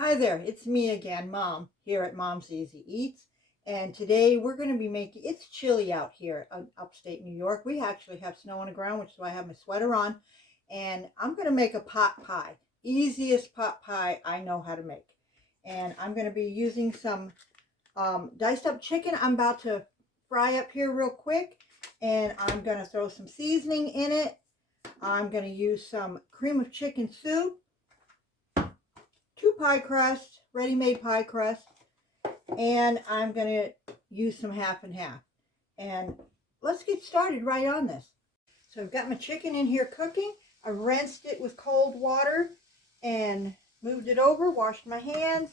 Hi there, it's me again, Mom, here at Mom's Easy Eats. And today we're going to be making, it's chilly out here in upstate New York. We actually have snow on the ground, which is why I have my sweater on. And I'm going to make a pot pie. Easiest pot pie I know how to make. And I'm going to be using some diced up chicken I'm about to fry up here real quick. And I'm going to throw some seasoning in it. I'm going to use some cream of chicken soup. 2 pie crust, ready-made pie crust, and I'm going to use some half and half. And let's get started right on this. So I've got my chicken in here cooking. I rinsed it with cold water and moved it over, washed my hands.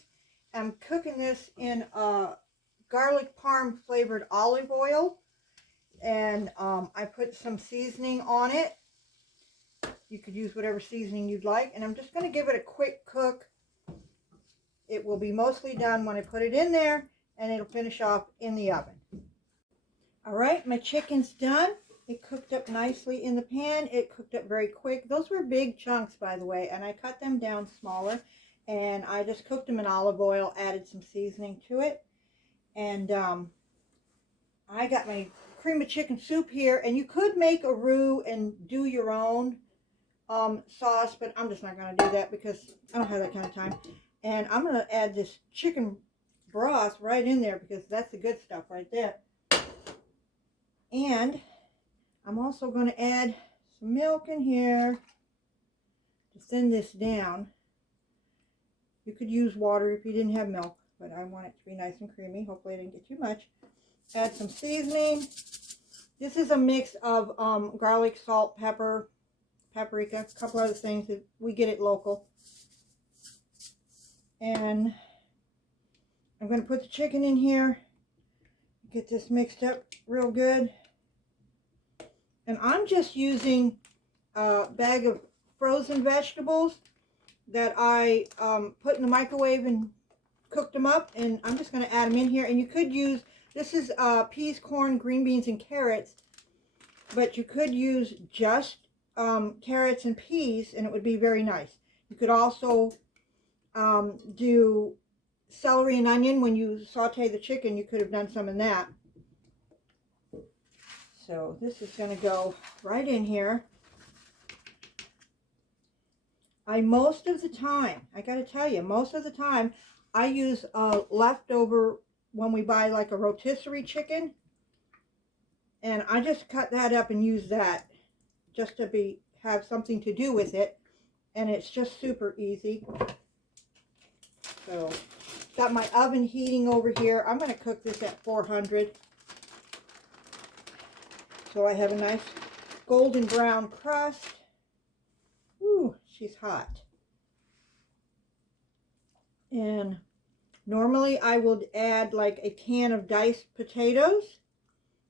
I'm cooking this in garlic parm flavored olive oil, and I put some seasoning on it. You could use whatever seasoning you'd like, and I'm just going to give it a quick cook. It will be mostly done when I put it in there, and it'll finish off in the oven. All right, my chicken's done. It cooked up nicely in the pan. It cooked up very quick. Those were big chunks, by the way, and I cut them down smaller, and I just cooked them in olive oil, added some seasoning to it. And I got my cream of chicken soup here, and you could make a roux and do your own sauce, but I'm just not going to do that because I don't have that kind of time. And I'm going to add this chicken broth right in there because that's the good stuff right there. And I'm also going to add some milk in here to thin this down. You could use water if you didn't have milk, but I want it to be nice and creamy. Hopefully I didn't get too much. Add some seasoning. This is a mix of garlic, salt, pepper, paprika, a couple other things that we get it local. And I'm going to put the chicken in here, get this mixed up real good. And I'm just using a bag of frozen vegetables that I put in the microwave and cooked them up. And I'm just going to add them in here. And you could use, this is peas, corn, green beans, and carrots. But you could use just carrots and peas, and it would be very nice. You could also do celery and onion when you saute the chicken. You could have done some in that. So this is going to go right in here. Most of the time, I got to tell you, most of the time I use leftover when we buy like a rotisserie chicken, and I just cut that up and use that just to have something to do with it, and it's just super easy. So, got my oven heating over here. I'm going to cook this at 400. So I have a nice golden brown crust. Ooh, she's hot. And normally I would add like a can of diced potatoes,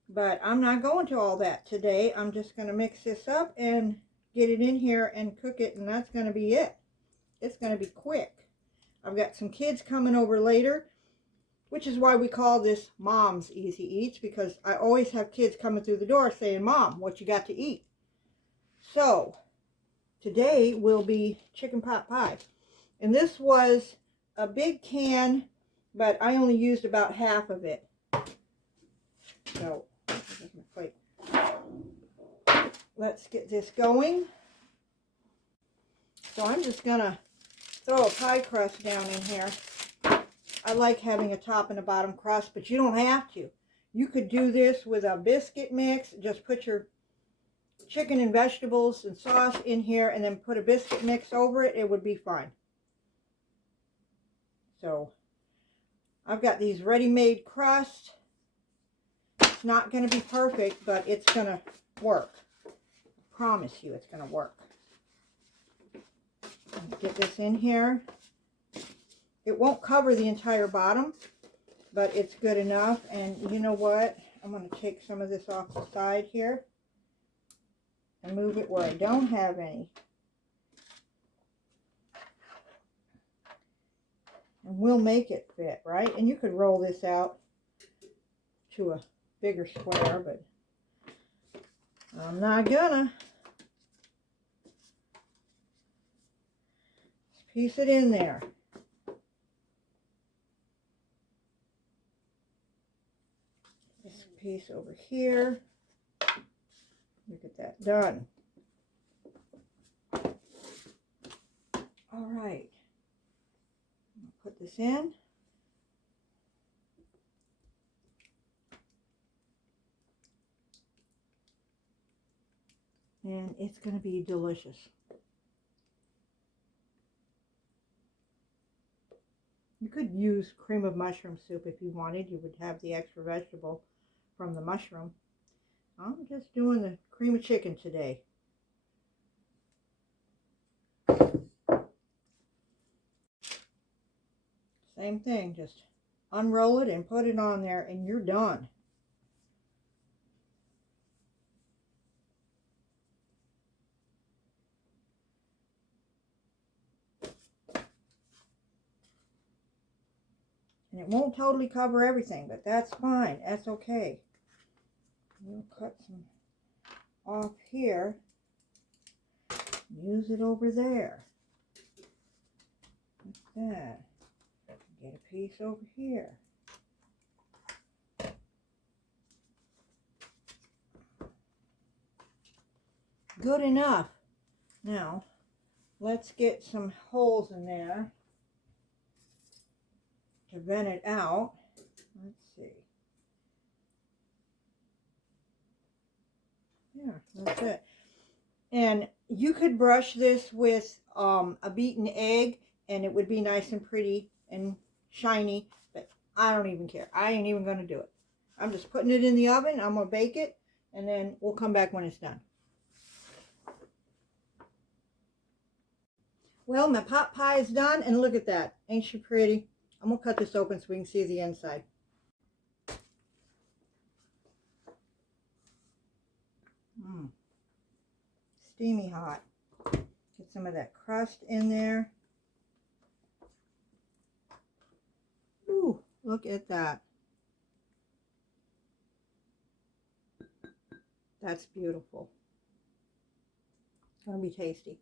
but I'm not going to all that today. I'm just going to mix this up and get it in here and cook it, and that's going to be it. It's going to be quick. I've got some kids coming over later, which is why we call this Mom's Easy Eats, because I always have kids coming through the door saying, Mom, what you got to eat? So, today will be chicken pot pie. And this was a big can, but I only used about half of it. So, here's my plate. Let's get this going. So I'm just going to throw a pie crust down in here. I like having a top and a bottom crust, but you don't have to. You could do this with a biscuit mix. Just put your chicken and vegetables and sauce in here and then put a biscuit mix over it. It would be fine. So I've got these ready-made crust. It's not going to be perfect, but it's going to work. I promise you it's going to work. Get this in here. It won't cover the entire bottom, but it's good enough. And you know what? I'm going to take some of this off the side here and move it where I don't have any. And we'll make it fit, right? And you could roll this out to a bigger square, but I'm not gonna. Just piece it in there. piece over here. Look at that, done. All right, put this in. And it's going to be delicious. You could use cream of mushroom soup if you wanted. You would have the extra vegetable from the mushroom. I'm just doing the cream of chicken today. Same thing, just unroll it and put it on there and you're done. And it won't totally cover everything, but that's fine. That's okay. We'll cut some off here. Use it over there. Like that. Get a piece over here. Good enough. Now, let's get some holes in there to vent it out. Let's see. Yeah, that's it. And you could brush this with a beaten egg and it would be nice and pretty and shiny, but I don't even care. I ain't even going to do it. I'm just putting it in the oven. I'm going to bake it and then we'll come back when it's done. Well, my pot pie is done and look at that. Ain't she pretty? I'm going to cut this open so we can see the inside. Steamy hot. Get some of that crust in there. Ooh, look at that. That's beautiful. It's going to be tasty.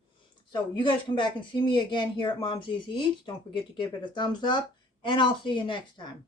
So you guys come back and see me again here at Mom's Easy Eats. Don't forget to give it a thumbs up, and I'll see you next time.